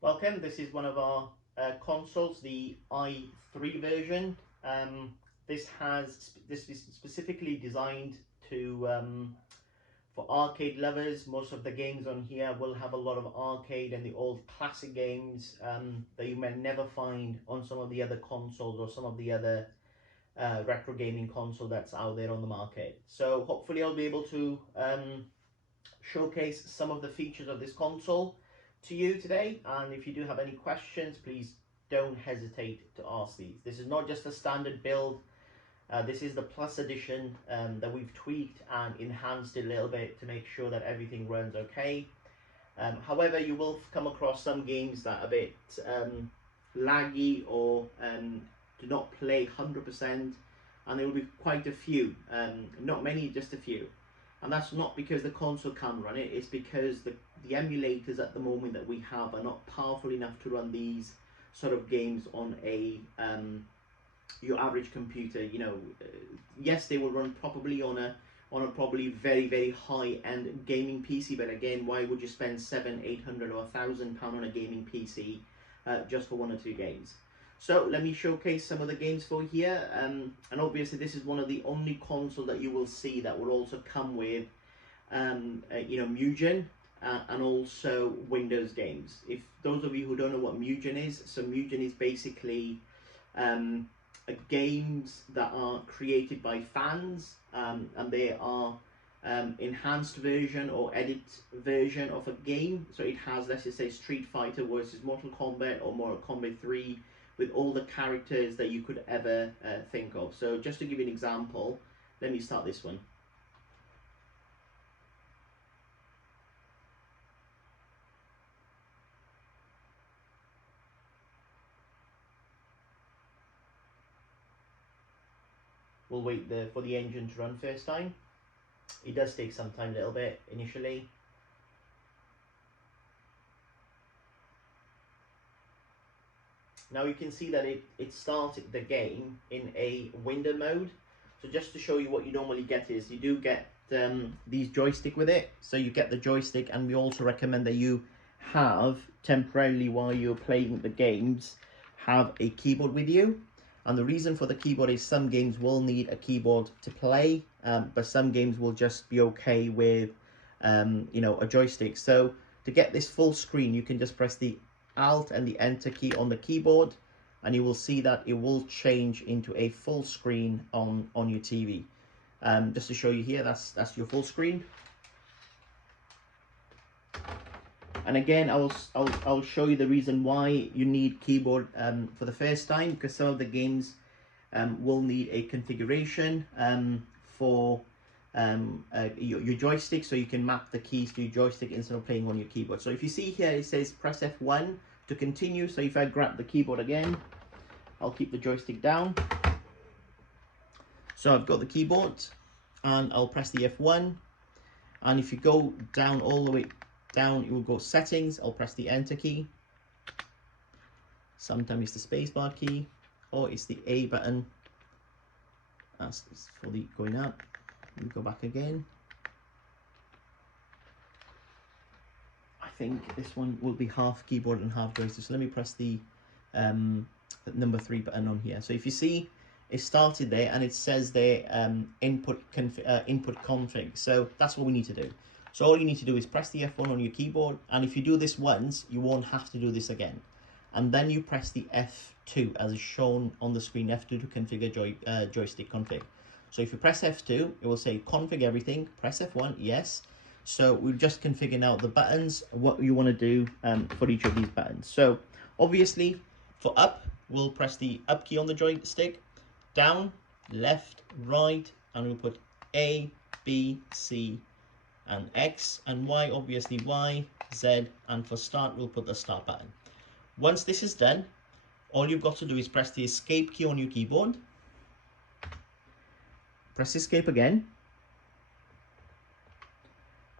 Welcome. This is one of our consoles, the i3 version. This is specifically designed to for arcade lovers. Most of the games on here will have a lot of arcade and the old classic games that you may never find on some of the other consoles or some of the other retro gaming console that's out there on the market. So hopefully I'll be able to showcase some of the features of this console to you today, and if you do have any questions, please don't hesitate to ask these. This is not just a standard build. This is the Plus edition that we've tweaked and enhanced it a little bit to make sure that everything runs okay. However, you will come across some games that are a bit laggy or do not play 100%, and there will be quite a few, not many, just a few. And that's not because the console can't run it, it's because the emulators at the moment that we have are not powerful enough to run these sort of games on a your average computer. Yes, they will run probably on a probably very high-end gaming PC, but again, why would you spend $700, $800 or £1,000 on a gaming PC just for one or two games? So let me showcase some of the games for you here, and obviously this is one of the only console that you will see that will also come with Mugen and also Windows games. If those of you who don't know what Mugen is, so Mugen is basically games that are created by fans, and they are enhanced version or edit version of a game. So it has, let's just say, Street Fighter versus Mortal Kombat or Mortal Kombat 3 with all the characters that you could ever think of. So just to give you an example, let me start this one. We'll wait for the engine to run first time. It does take some time, a little bit initially. Now you can see that it started the game in a window mode. So just to show you what you normally get is you do get these joystick with it. So you get the joystick, and we also recommend that you have temporarily, while you're playing the games, have a keyboard with you. And the reason for the keyboard is some games will need a keyboard to play, but some games will just be okay with a joystick. So to get this full screen, you can just press the Alt and the Enter key on the keyboard, and you will see that it will change into a full screen on your TV. Just to show you here, that's your full screen. And again, I'll show you the reason why you need keyboard for the first time, because some of the games will need a configuration for your joystick, so you can map the keys to your joystick instead of playing on your keyboard. So if you see here, it says press F1 to continue. So if I grab the keyboard again, I'll keep the joystick down. So I've got the keyboard, and I'll press the F1, and if you go down all the way down, it will go settings. I'll press the Enter key. Sometimes it's the spacebar key, or it's the A button. That's for the going up. Let me go back again. I think this one will be half keyboard and half joystick. So let me press the number 3 button on here. So if you see, it started there, and it says there input config. So that's what we need to do. So all you need to do is press the F1 on your keyboard, and if you do this once, you won't have to do this again. And then you press the F2 as is shown on the screen, F2 to configure joystick config. So if you press F2, it will say config everything. Press F1, yes. So we'll just configure now the buttons, what you want to do for each of these buttons. So obviously for up, we'll press the up key on the joystick, down, left, right, and we'll put A, B, C, and X, and Y, obviously Y, Z, and for start, we'll put the start button. Once this is done, all you've got to do is press the escape key on your keyboard. Press escape again.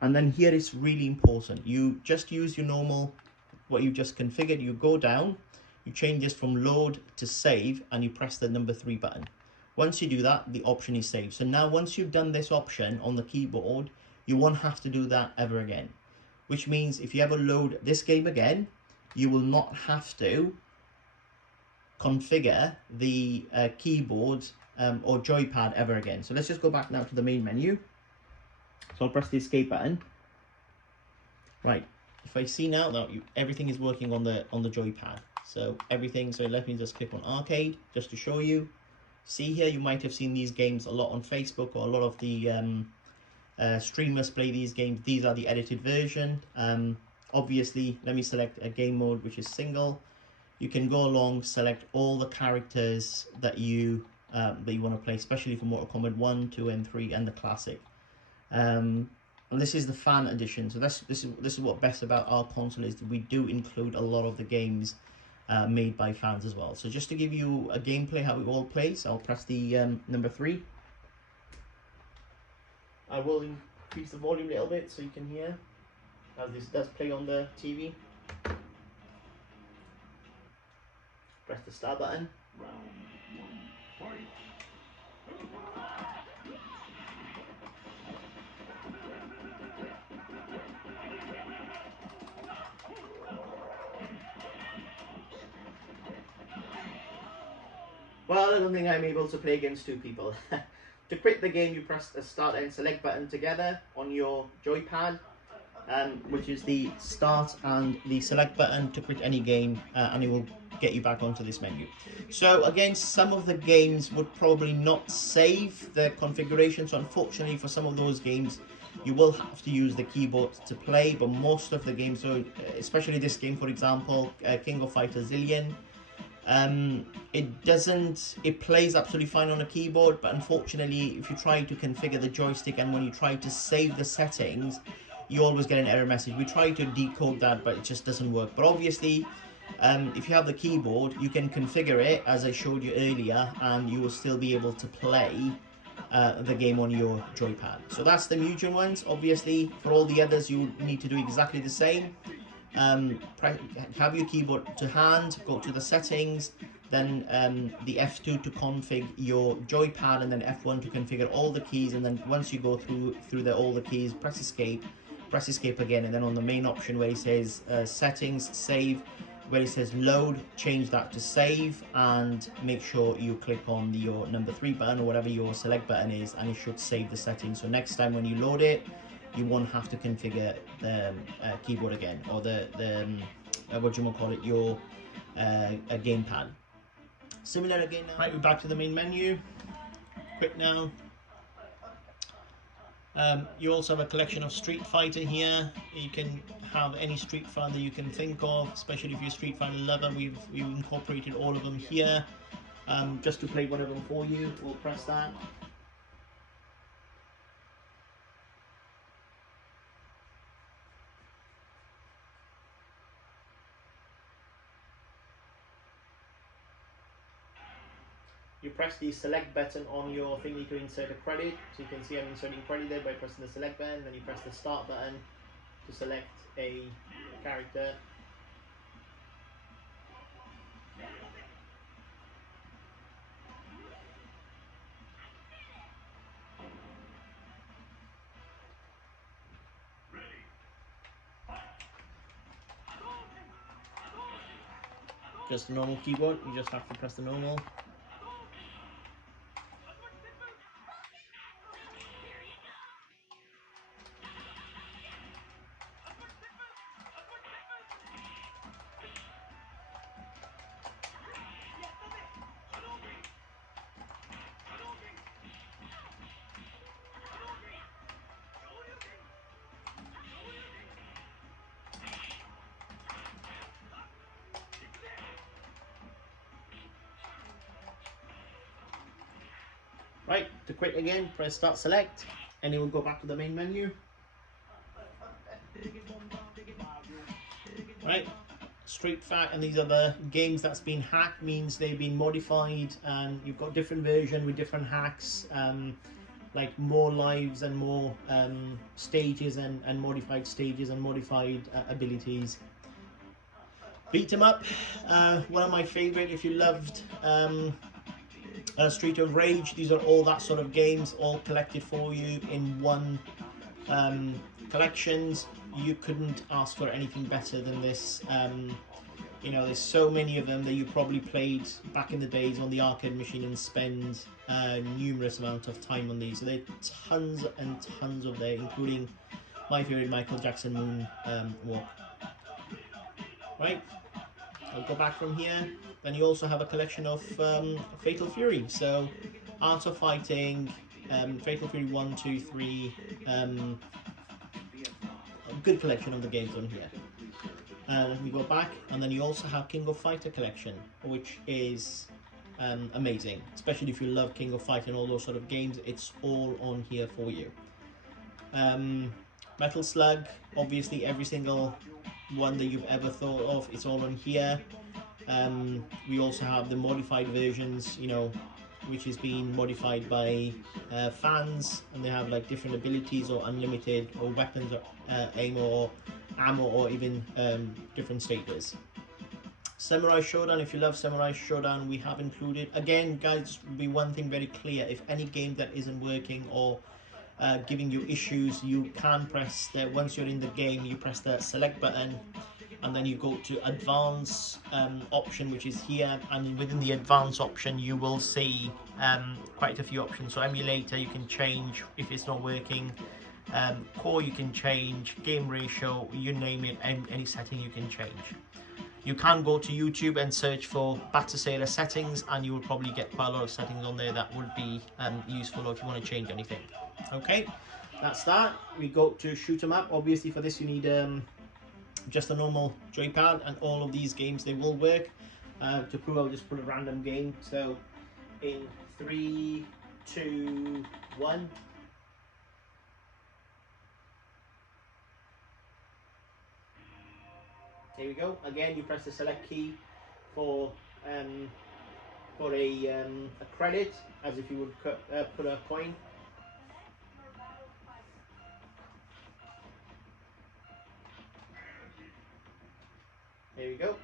And then here it's really important. You just use your normal, what you just configured. You go down, you change this from load to save, and you press the number 3 button. Once you do that, the option is saved. So now once you've done this option on the keyboard, you won't have to do that ever again. Which means if you ever load this game again, you will not have to configure the keyboard or joypad ever again. So let's just go back now to the main menu. So I'll press the escape button. Right, if I see now that everything is working on the joypad. So everything, so let me just click on arcade just to show you. See here, you might have seen these games a lot on Facebook, or a lot of the streamers play these games. These are the edited version. Obviously, let me select a game mode, which is single. You can go along, select all the characters that you want to play, especially for Mortal Kombat 1, 2, and 3, and the classic. And this is the fan edition. So this is what best about our console is, that we do include a lot of the games made by fans as well. So just to give you a gameplay how it all plays, I'll press the number 3. I will increase the volume a little bit so you can hear as this does play on the TV. Press the start button. Well, I don't think I'm able to play against 2 people. To quit the game, you press the start and select button together on your joypad, which is the start and the select button to quit any game, and it will get you back onto this menu. So again, some of the games would probably not save the configuration, so unfortunately for some of those games you will have to use the keyboard to play, but most of the games, so especially this game for example, King of Fighters Zillion, it plays absolutely fine on a keyboard, but unfortunately if you try to configure the joystick and when you try to save the settings, you always get an error message. We try to decode that, but it just doesn't work. But obviously if you have the keyboard, you can configure it as I showed you earlier, and you will still be able to play the game on your joypad. So that's the Mugen ones. Obviously for all the others you need to do exactly the same. Have your keyboard to hand, go to the settings, then the F2 to configure your joypad, and then F1 to configure all the keys, and then once you go through all the keys, press escape again, and then on the main option where it says settings, save, where it says load, change that to save, and make sure you click on your number 3 button or whatever your select button is, and it should save the settings. So next time when you load it, you won't have to configure the keyboard again, or the what do you want to call it, your gamepad. Similar again now. Right, we're back to the main menu. Quick now. You also have a collection of Street Fighter here. You can have any Street Fighter you can think of, especially if you're a Street Fighter lover. We've incorporated all of them here. Just to play one of them for you, we'll press that. You press the select button on your thing to insert a credit. So you can see I'm inserting credit there by pressing the select button. Then you press the start button to select a character. Just a normal keyboard, you just have to press the normal. Right, to quit again, press start select, and it will go back to the main menu. Right, Street Fighter, and these are the games that's been hacked, means they've been modified, and you've got different version with different hacks, like more lives and more stages and modified stages and modified abilities. Beat 'em up, one of my favorite. If you loved Street of Rage, these are all that sort of games, all collected for you in one collections. you couldn't ask for anything better than this. You know, there's so many of them that you probably played back in the days on the arcade machine and spend numerous amount of time on these. So there are tons and tons of there, including my favorite Michael Jackson Moon Walk. Right, I'll go back from here. Then you also have a collection of Fatal Fury. So Art of Fighting, Fatal Fury 1, 2, 3. A good collection of the games on here. We go back, and then you also have King of Fighter collection, which is amazing, especially if you love King of Fighter and all those sort of games. It's all on here for you. Metal Slug, obviously every single one that you've ever thought of, it's all on here. We also have the modified versions, you know, which is being modified by fans, and they have like different abilities or unlimited or weapons or ammo or even different status. Samurai Showdown, if you love Samurai Showdown, we have included. Again, guys, be one thing very clear: if any game that isn't working or giving you issues, you can press the, once you're in the game, you press the select button, and then you go to advanced option, which is here, and within the advanced option you will see quite a few options. So emulator you can change if it's not working, core you can change, game ratio, you name it, any setting you can change. You can go to YouTube and search for batocera settings, and you will probably get quite a lot of settings on there that would be useful, or if you want to change anything. Okay, that's that. We go to shoot 'em up. Obviously for this you need just a normal joypad, and all of these games, they will work. To prove, I'll just put a random game. So in 3, 2, 1. Here we go. Again, you press the select key for a credit, as if you would put a coin. There we go.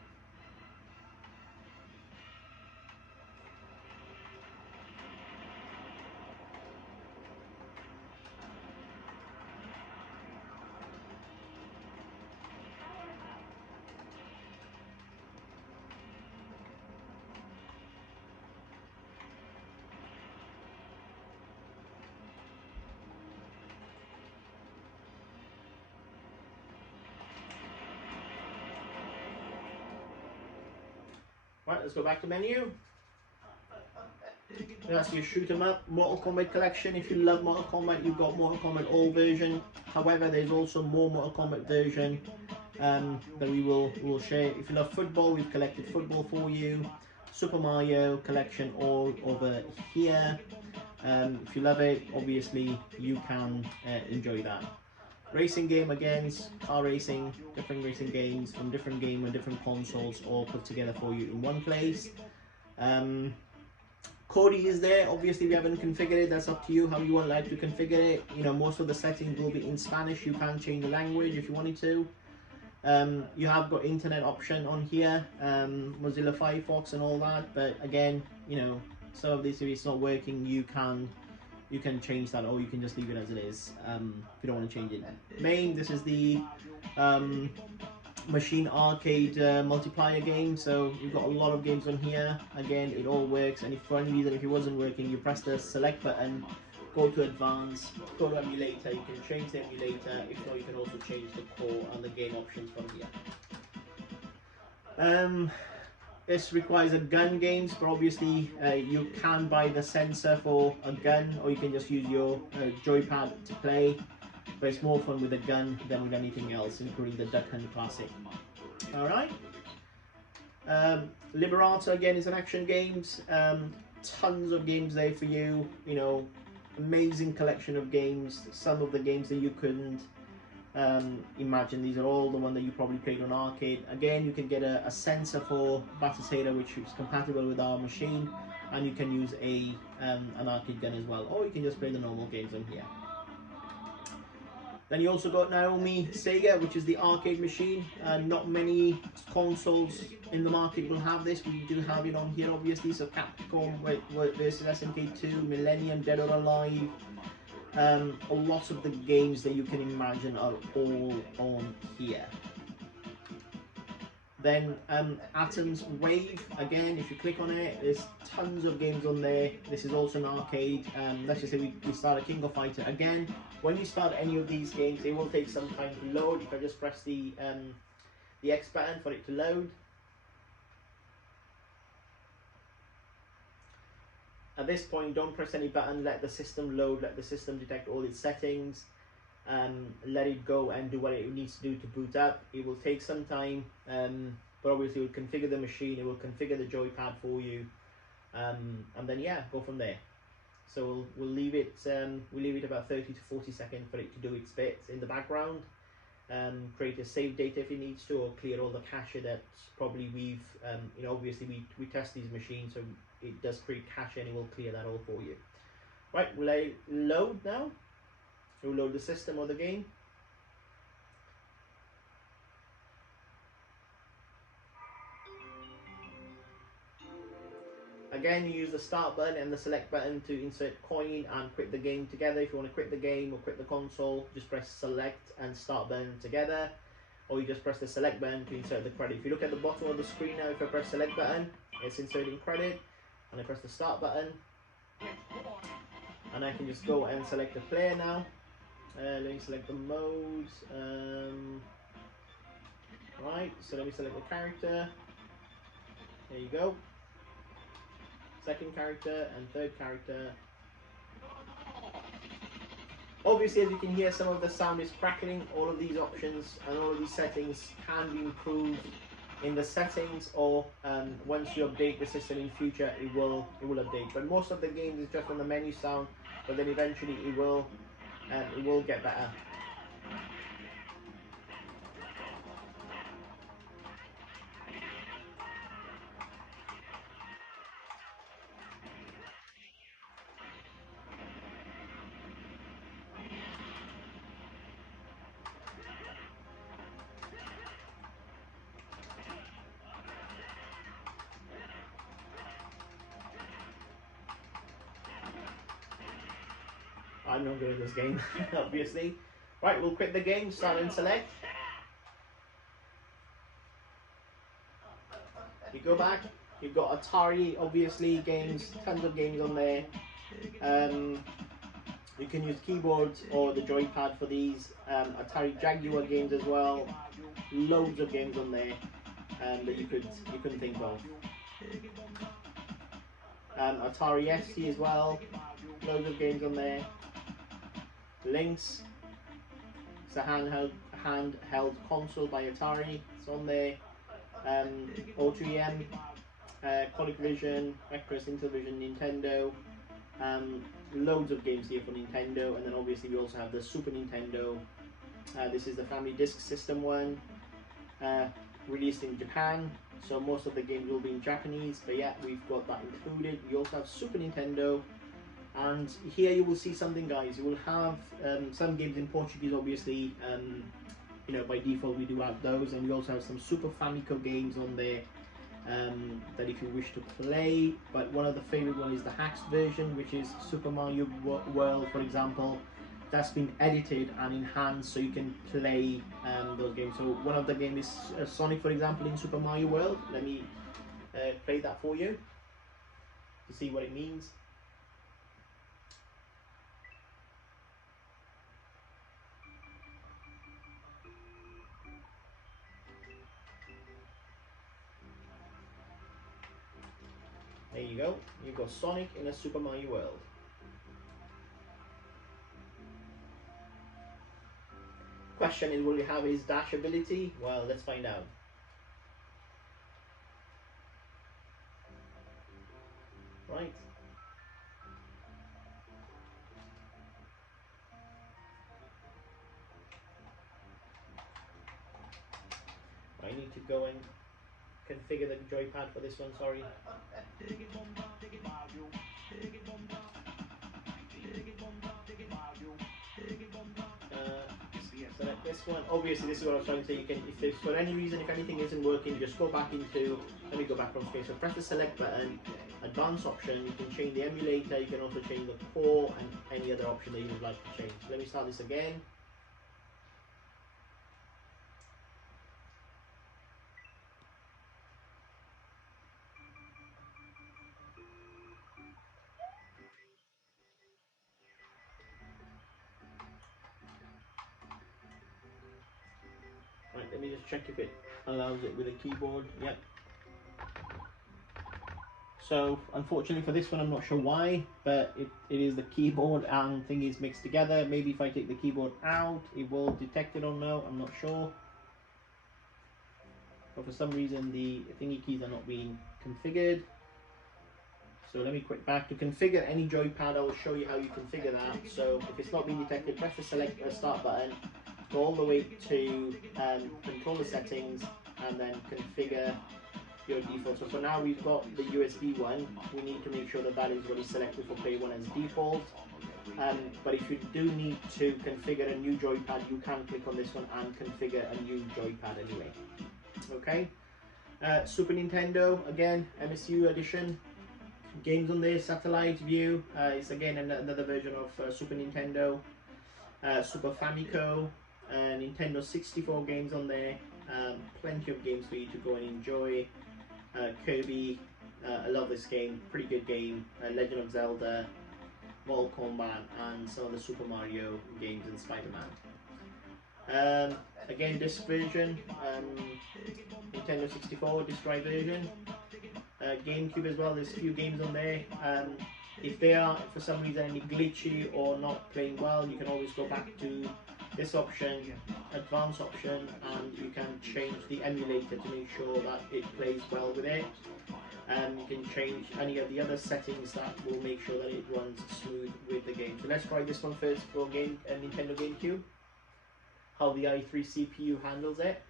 Right, let's go back to menu. That's your shoot 'em up Mortal Kombat collection. If you love Mortal Kombat, you've got Mortal Kombat all version. However, there's also more Mortal Kombat version that we'll share. If you love football, we've collected football for you. Super Mario collection all over here. If you love it, obviously you can enjoy that. Racing game, again, car racing, different racing games from different game and different consoles, all put together for you in one place. Cody is there. Obviously we haven't configured it, that's up to you how you would like to configure it. You know, most of the settings will be in Spanish. You can change the language if you wanted to. You have got internet option on here, Mozilla Firefox and all that, but again, you know, some of this, if it's not working, you can change that, or you can just leave it as it is if you don't want to change it. Main, this is the machine arcade multiplier game, so you've got a lot of games on here. Again, it all works, and if for any reason if it wasn't working, you press the select button, go to advanced, go to emulator, you can change the emulator. If not, you can also change the core and the game options from here. This requires a gun games, but obviously you can buy the sensor for a gun, or you can just use your joypad to play. But it's more fun with a gun than with anything else, including the Duck Hunt Classic. Alright. Liberator, again, is an action games. Tons of games there for you. You know, amazing collection of games. Some of the games that you couldn't imagine. These are all the ones that you probably played on arcade. Again, you can get a sensor for batocera, which is compatible with our machine, and you can use an arcade gun as well, or you can just play the normal games on here. Then you also got Naomi Sega, which is the arcade machine. Not many consoles in the market will have this. We do have it on here, obviously. So Capcom versus SNK2, Millennium, Dead or Alive, A lot of the games that you can imagine are all on here. Then Atomiswave, again, if you click on it, there's tons of games on there. This is also an arcade. Let's just say we start a King of Fighter. Again, when you start any of these games, it will take some time to load. If I just press the X button for it to load. At this point, don't press any button, let the system load, let the system detect all its settings. Let it go and do what it needs to do to boot up. It will take some time, but obviously it will configure the machine, it will configure the joypad for you, and then yeah, go from there. So we'll leave it about 30 to 40 seconds for it to do its bits in the background. Create a save data if it needs to, or clear all the cache that probably we've, obviously we test these machines, so it does create cache and it will clear that all for you. Right, we'll let it load now. We'll load the system or the game. Again, you use the start button and the select button to insert coin and quit the game together. If you want to quit the game or quit the console, just press select and start button together, or you just press the select button to insert the credit. If you look at the bottom of the screen now, if I press select button, it's inserting credit, and I press the start button, and I can just go and select the player now. Let me select the modes. Right, so let me select the character. There you go. Second character and third character. Obviously, as you can hear, some of the sound is crackling. All of these options and all of these settings can be improved in the settings, or once you update the system in future, it will update. But most of the games is just on the menu sound, but then eventually it will get better. I'm not good at this game, obviously. Right, we'll quit the game, start and select. You go back, you've got Atari, obviously, games, tons of games on there. You can use keyboards or the joypad for these. Atari Jaguar games as well. Loads of games on there that you couldn't think of. Atari ST as well. Loads of games on there. Lynx. It's a handheld console by Atari. It's on there. O2EM, ColecoVision, Vectors, Intellivision, Nintendo. Loads of games here for Nintendo, and then obviously we also have the Super Nintendo. This is the Family Disk System one, released in Japan, so most of the games will be in Japanese, but yeah, we've got that included. We also have Super Nintendo, and here you will see something, guys. You will have some games in Portuguese, obviously. By default we do have those, and we also have some Super Famicom games on there that if you wish to play. But one of the favorite one is the hacks version, which is Super Mario World, for example. That's been edited and enhanced so you can play those games. So one of the games is Sonic, for example, in Super Mario World. Let me play that for you to see what it means. There you go, you've got Sonic in a Super Mario World. Question is, will he have his dash ability? Well, let's find out. Right. I need to go and configure the joypad for this one, sorry. Select this one. Obviously, this is what I was trying to say. You can, if there's, for any reason, if anything isn't working, just go back into, let me go back on screen. So press the select button, advanced option, you can change the emulator, you can also change the core and any other option that you would like to change. Let me start this again. Right, let me just check if it allows it with a keyboard. Yep. So unfortunately for this one, I'm not sure why, but it is the keyboard and thingies mixed together. Maybe if I take the keyboard out, it will detect it or no, I'm not sure. But for some reason the thingy keys are not being configured. So let me quit back. To configure any joypad, I will show you how you configure that. So if it's not being detected, press the start button, go all the way to controller settings, and then configure your default. So for now we've got the USB one. We need to make sure that that is already selected for play one as default. But if you do need to configure a new joypad, you can click on this one and configure a new joypad anyway. Okay. Super Nintendo, again, MSU edition. Games on there, satellite view. It's again another version of Super Nintendo. Super Famicom, Nintendo 64 games on there. Plenty of games for you to go and enjoy. Kirby, I love this game, pretty good game. Legend of Zelda, Mortal Kombat, and some of the Super Mario games and Spider-Man. Again, disc version, Nintendo 64 disc drive version. GameCube as well, there's a few games on there. If they are for some reason any glitchy or not playing well, you can always go back to this option, advanced option, and you can change the emulator to make sure that it plays well with it. And you can change any of the other settings that will make sure that it runs smooth with the game. So let's try this one first for Nintendo GameCube, how the i3 CPU handles it.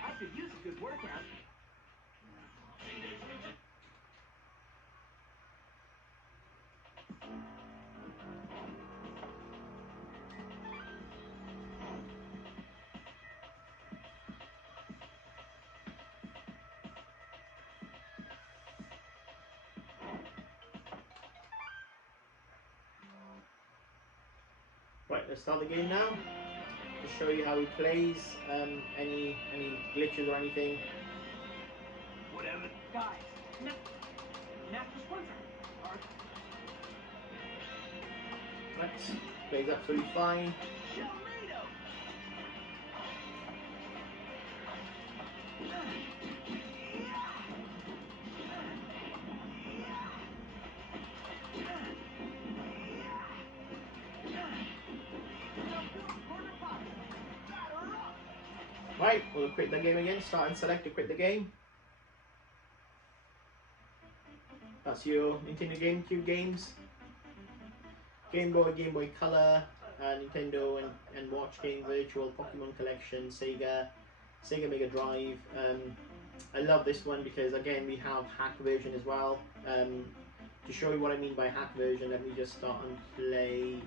I could use a good workout. Right, let's start the game now. To show you how he plays, any glitches or anything. Whatever. Guys, Master Splinter. Right, plays absolutely fine. Right, we'll quit the game again, start and select to quit the game. That's your Nintendo GameCube games. Game Boy Color, Nintendo and Watch Game Virtual, Pokemon Collection, Sega Mega Drive. I love this one because again we have hack version as well. To show you what I mean by hack version, let me just start and play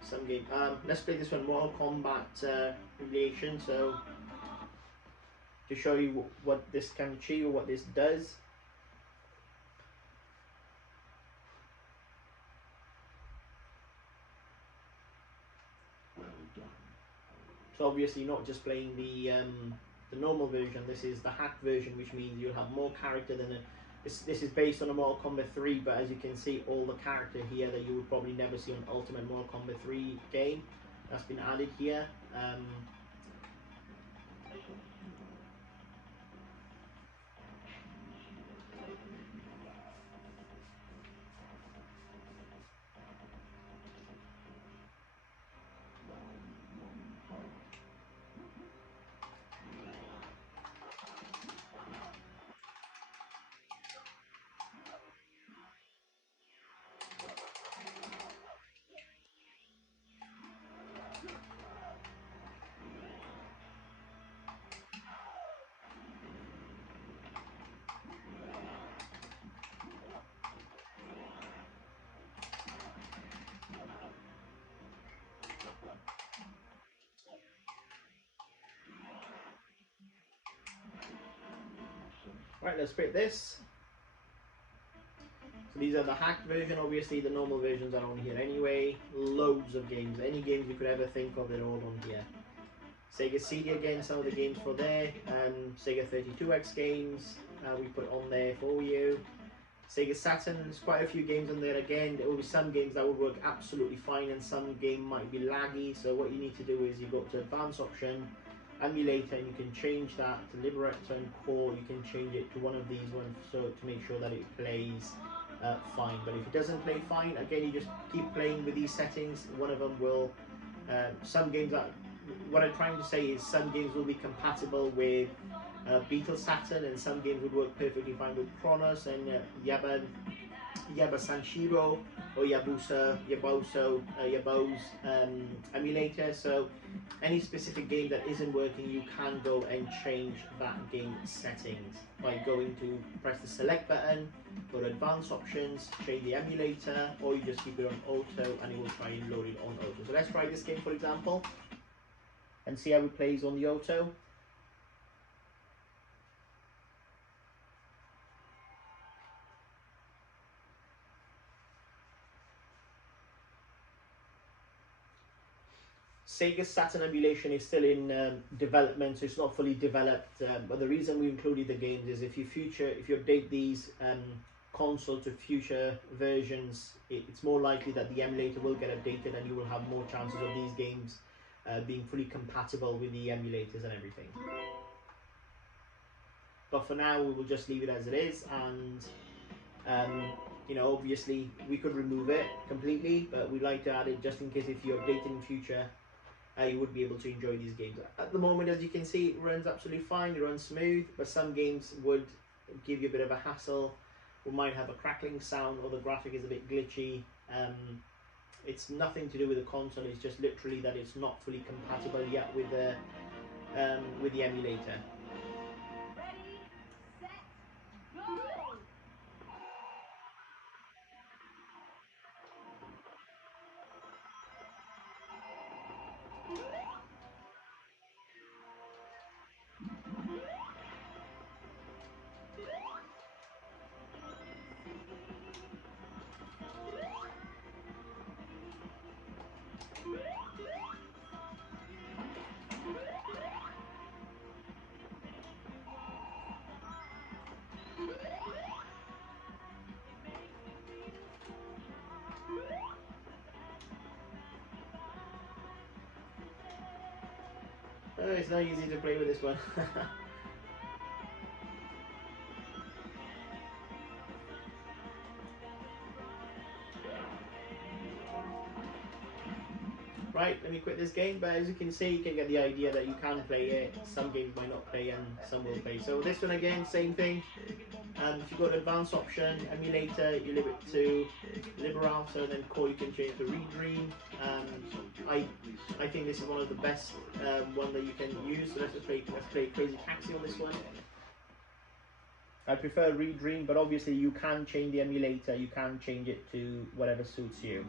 some game. Let's play this one, Mortal Kombat Emulation. So to show you what this can achieve or what this does. So obviously not just playing the normal version. This is the hack version, which means you'll have more character than this is based on a Mortal Kombat 3, but as you can see, all the character here that you would probably never see on Ultimate Mortal Kombat 3 game, that's been added here. Right, let's create this. So these are the hacked version. Obviously the normal versions are on here anyway. Loads of games, any games you could ever think of, they're all on here. Sega CD again, some of the games for there. Sega 32X games we put on there for you. Sega Saturn, there's quite a few games on there again. There will be some games that will work absolutely fine and some game might be laggy. So what you need to do is you go to advanced option, emulator, and you can change that to liberator and core. You can change it to one of these ones so to make sure that it plays fine. But if it doesn't play fine, again you just keep playing with these settings. One of them will, some games that, what I'm trying to say is some games will be compatible with Beetle Saturn, and some games would work perfectly fine with Kronos and Yaba Sanshiro or Yabo's emulator. So any specific game that isn't working, you can go and change that game settings by going to press the select button, go to advanced options, change the emulator, or you just keep it on auto and it will try and load it on auto. So let's try this game for example and see how it plays on the auto. Sega Saturn emulation is still in development, so it's not fully developed. But the reason we included the games is if you update these console to future versions, it's more likely that the emulator will get updated, and you will have more chances of these games being fully compatible with the emulators and everything. But for now, we will just leave it as it is, and you know, obviously we could remove it completely, but we like to add it just in case if you update it in future. You would be able to enjoy these games. At the moment, as you can see, it runs absolutely fine, it runs smooth, but some games would give you a bit of a hassle, or might have a crackling sound, or the graphic is a bit glitchy. It's nothing to do with the console, it's just literally that it's not fully compatible yet with the emulator. Ready, set, go! Oh, it's not easy to play with this one. Right, let me quit this game, but as you can see, you can get the idea that you can play it. Some games might not play and some will play. So this one again, same thing. If you go to advanced option, emulator, you leave it to liberator, then core you can change to redream. I think this is one of the best one that you can use. So let's play Crazy Taxi on this one. I prefer redream, but obviously you can change the emulator. You can change it to whatever suits you.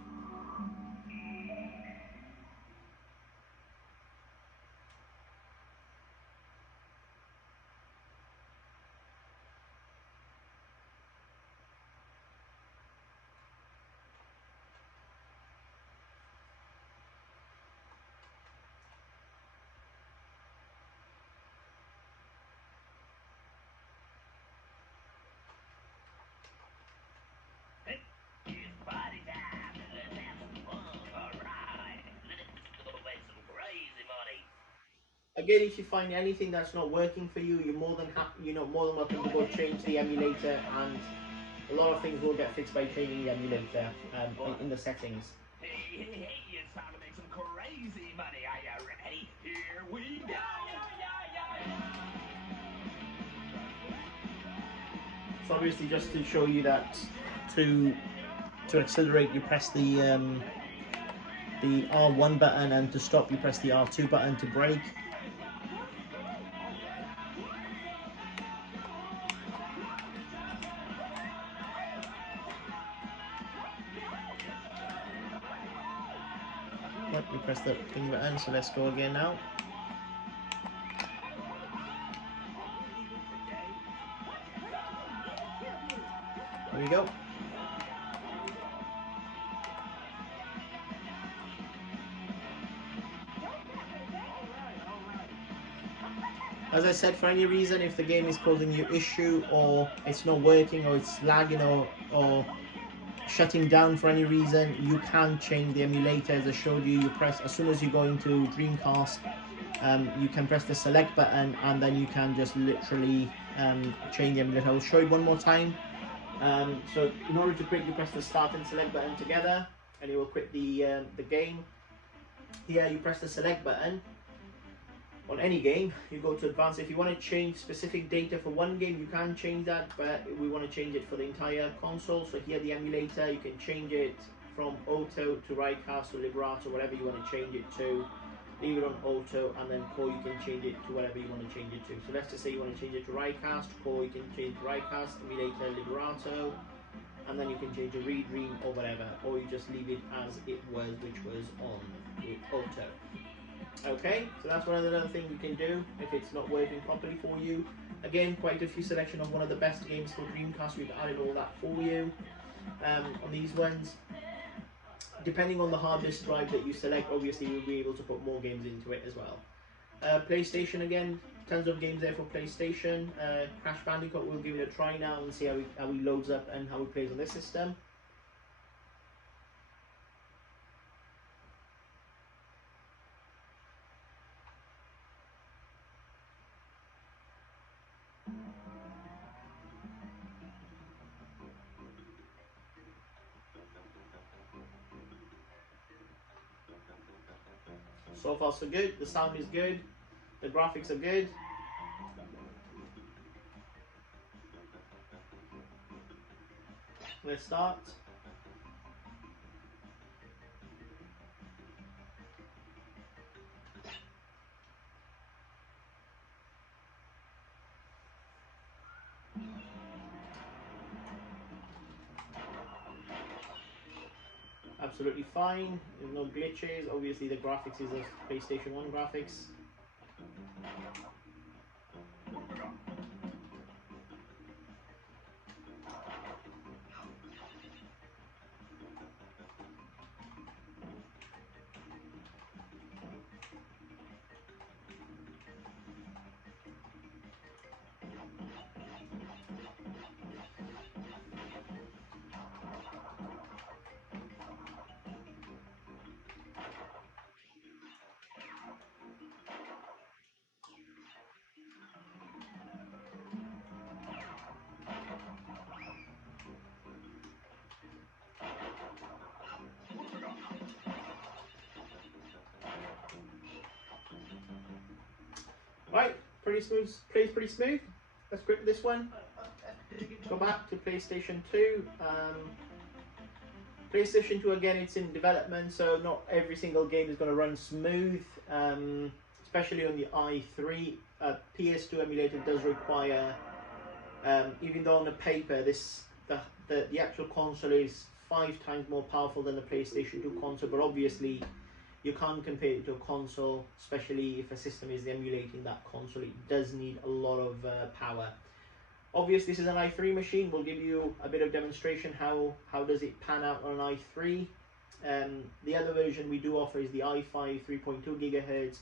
Again, if you find anything that's not working for you, you're more than welcome to go change the emulator, and a lot of things will get fixed by changing the emulator in the settings. Hey, it's time to make some crazy money. Are you ready? Here we go! So obviously, just to show you that to accelerate, you press the R1 button, and to stop, you press the R2 button to brake. Yep, we press the thing button, so let's go again now. There we go. As I said, for any reason, if the game is causing you issue, or it's not working, or it's lagging, or shutting down for any reason, you can change the emulator. As I showed you, you press, as soon as you go into Dreamcast, you can press the select button, and then you can just literally change the emulator. I'll show you one more time. So in order to quit, you press the start and select button together, and it will quit the game. Here you press the select button. On any game, you go to advanced. If you want to change specific data for one game, you can change that, but we want to change it for the entire console. So here the emulator, you can change it from auto to Riecast or Liberato, whatever you want to change it to. Leave it on auto, and then core you can change it to whatever you want to change it to. So let's just say you want to change it to Riecast, core you can change to Riecast, emulator Liberato, and then you can change to Redream or whatever, or you just leave it as it was, which was on with auto. Okay, so that's another thing you can do if it's not working properly for you. Again, quite a few selection of one of the best games for Dreamcast. We've added all that for you on these ones. Depending on the hard disk drive that you select, obviously you'll be able to put more games into it as well. PlayStation, again, tons of games there for PlayStation. Crash Bandicoot, we'll give it a try now and see how he loads up and how it plays on this system. So far so good, the sound is good, the graphics are good. Let's start. Absolutely fine, there's no glitches. Obviously the graphics is a PlayStation 1 graphics. Right, pretty smooth, plays pretty smooth. Let's grip this one. Go back to PlayStation 2. PlayStation 2, again, it's in development, so not every single game is going to run smooth, especially on the i3. PS2 emulator does require, even though on the paper the actual console is 5 times more powerful than the PlayStation 2 console, but obviously you can't compare it to a console, especially if a system is emulating that console. It does need a lot of power. Obviously, this is an i3 machine. We'll give you a bit of demonstration how does it pan out on an i3. The other version we do offer is the i5 3.2 GHz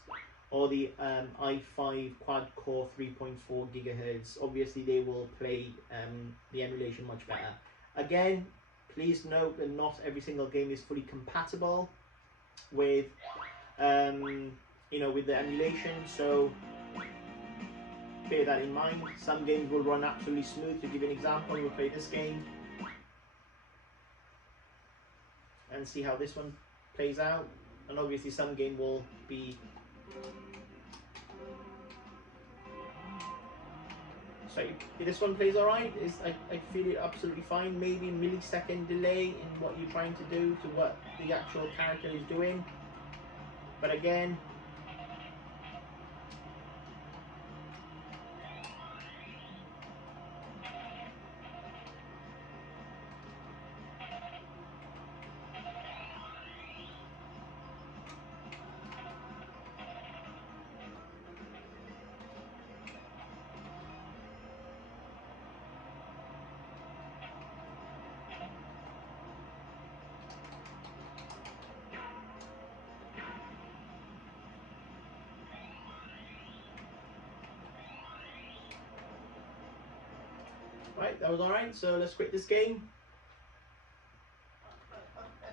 or the i5 quad-core 3.4 GHz. Obviously, they will play the emulation much better. Again, please note that not every single game is fully compatible with with the emulation, so bear that in mind. Some games will run absolutely smooth. To give you an example, we'll play this game and see how this one plays out, and obviously some game will be so this one plays alright. I feel it absolutely fine. Maybe a millisecond delay in what you're trying to do to what the actual character is doing, but again, Right, that was alright, so let's quit this game.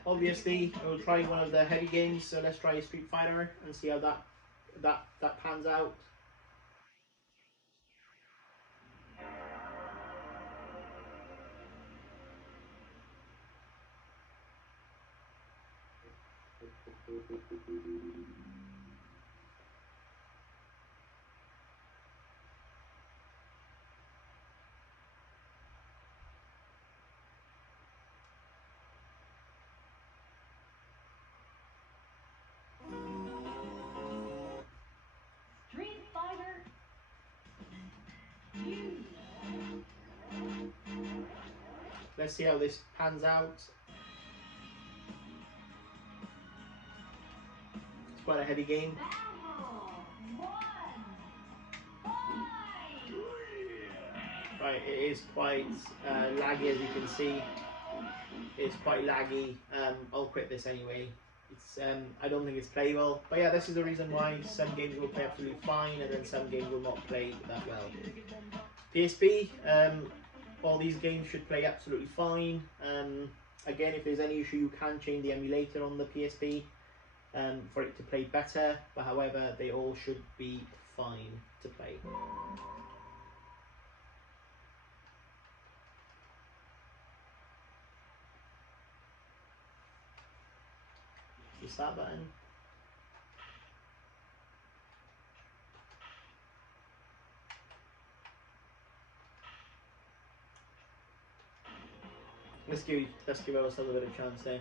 Obviously, we'll try one of the heavy games, so let's try Street Fighter and see how that pans out. Street Fighter 2. Let's see how this pans out. It's quite a heavy game. Battle 1. Fight! Right, it is quite laggy, as you can see. It's quite laggy. I'll quit this anyway. It's I don't think it's playable. But yeah, this is the reason why some games will play absolutely fine and then some games will not play that well. PSP, all these games should play absolutely fine. Again, if there's any issue, you can change the emulator on the PSP for it to play better. But however, they all should be fine to play. The start button. Let's give ourselves a bit of chance there.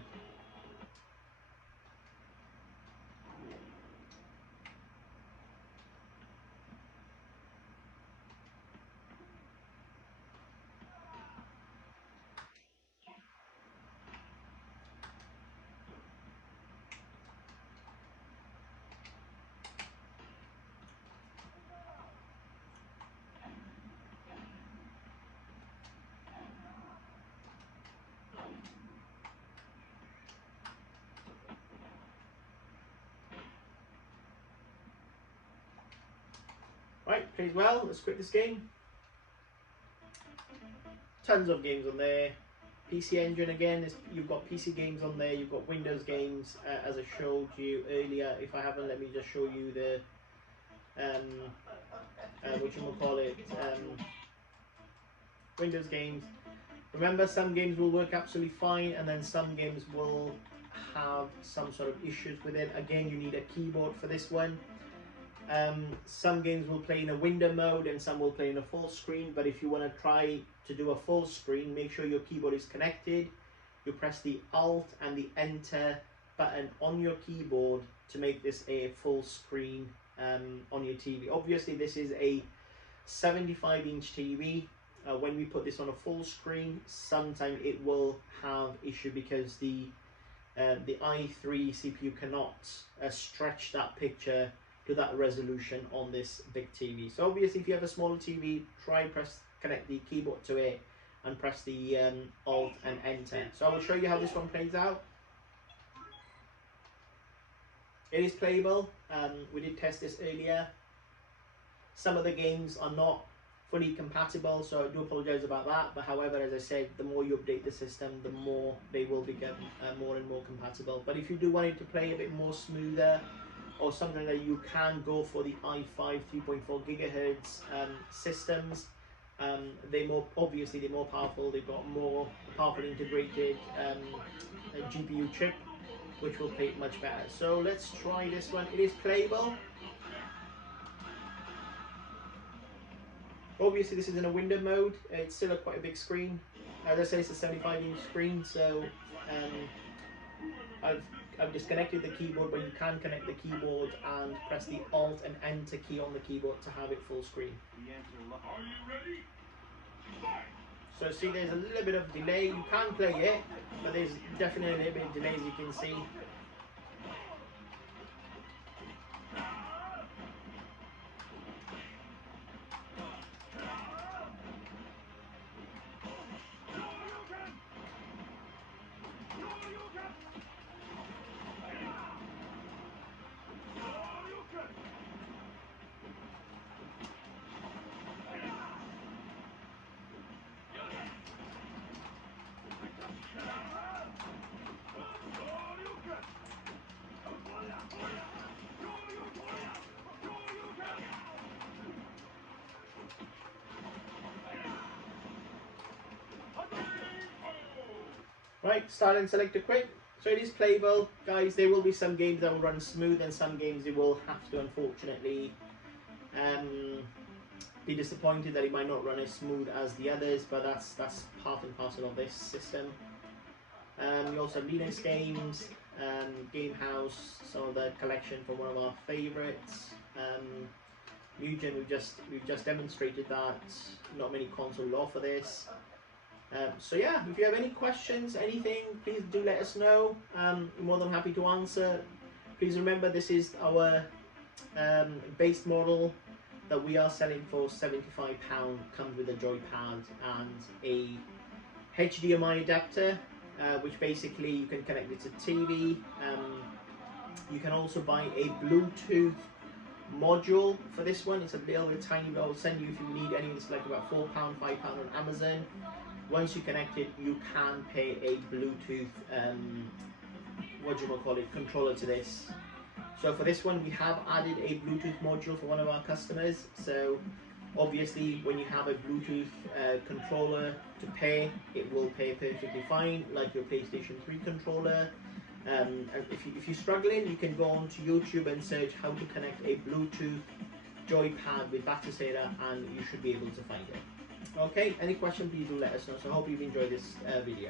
Right, plays well. Let's quit this game. Tons of games on there. PC Engine again. You've got PC games on there. You've got Windows games, as I showed you earlier. If I haven't, let me just show you the Windows games. Remember, some games will work absolutely fine, and then some games will have some sort of issues with it. Again, you need a keyboard for this one. Some games will play in a window mode and some will play in a full screen, but if you want to try to do a full screen, make sure your keyboard is connected. You press the Alt and the Enter button on your keyboard to make this a full screen on your TV. Obviously, this is a 75-inch TV. When we put this on a full screen, sometimes it will have issue because the i3 CPU cannot stretch that picture to that resolution on this big TV. So obviously, if you have a smaller TV, connect the keyboard to it and press the Alt and Enter. So I will show you how this one plays out. It is playable. We did test this earlier. Some of the games are not fully compatible, so I do apologize about that. But however, as I said, the more you update the system, the more they will become more and more compatible. But if you do want it to play a bit more smoother, or something that you can go for the i5 3.4 gigahertz systems. They're more powerful. They've got more powerful integrated GPU chip, which will play it much better. So let's try this one. It is playable. Obviously, this is in a window mode. It's still quite a big screen. As I say, it's a 75-inch screen, so I've disconnected the keyboard, but you can connect the keyboard and press the Alt and Enter key on the keyboard to have it full screen. So see, there's a little bit of delay. You can play it, but there's definitely a little bit of delay, as you can see. Right, style and selector quick. So it is playable, guys. There will be some games that will run smooth, and some games you will have to, unfortunately, be disappointed that it might not run as smooth as the others. But that's part and parcel of this system. You also have Linux games, Game House, some of the collection from one of our favourites. Mugen, we've just demonstrated that not many consoles offer this. So yeah, if you have any questions, anything, please do let us know. I'm more than happy to answer. Please remember, this is our base model that we are selling for £75. Comes with a joypad and a HDMI adapter, which basically you can connect it to TV. You can also buy a Bluetooth module for this one. It's a little bit tiny, but I'll send you if you need any. It's like about £4, £5 on Amazon. Once you connect it, you can pay a Bluetooth controller to this. So for this one, we have added a Bluetooth module for one of our customers. So obviously, when you have a Bluetooth controller to pay, it will pay perfectly fine, like your PlayStation 3 controller. And if you're struggling, you can go onto YouTube and search how to connect a Bluetooth joypad with batocera, and you should be able to find it. Okay, any question, please do let us know. So I hope you've enjoyed this video.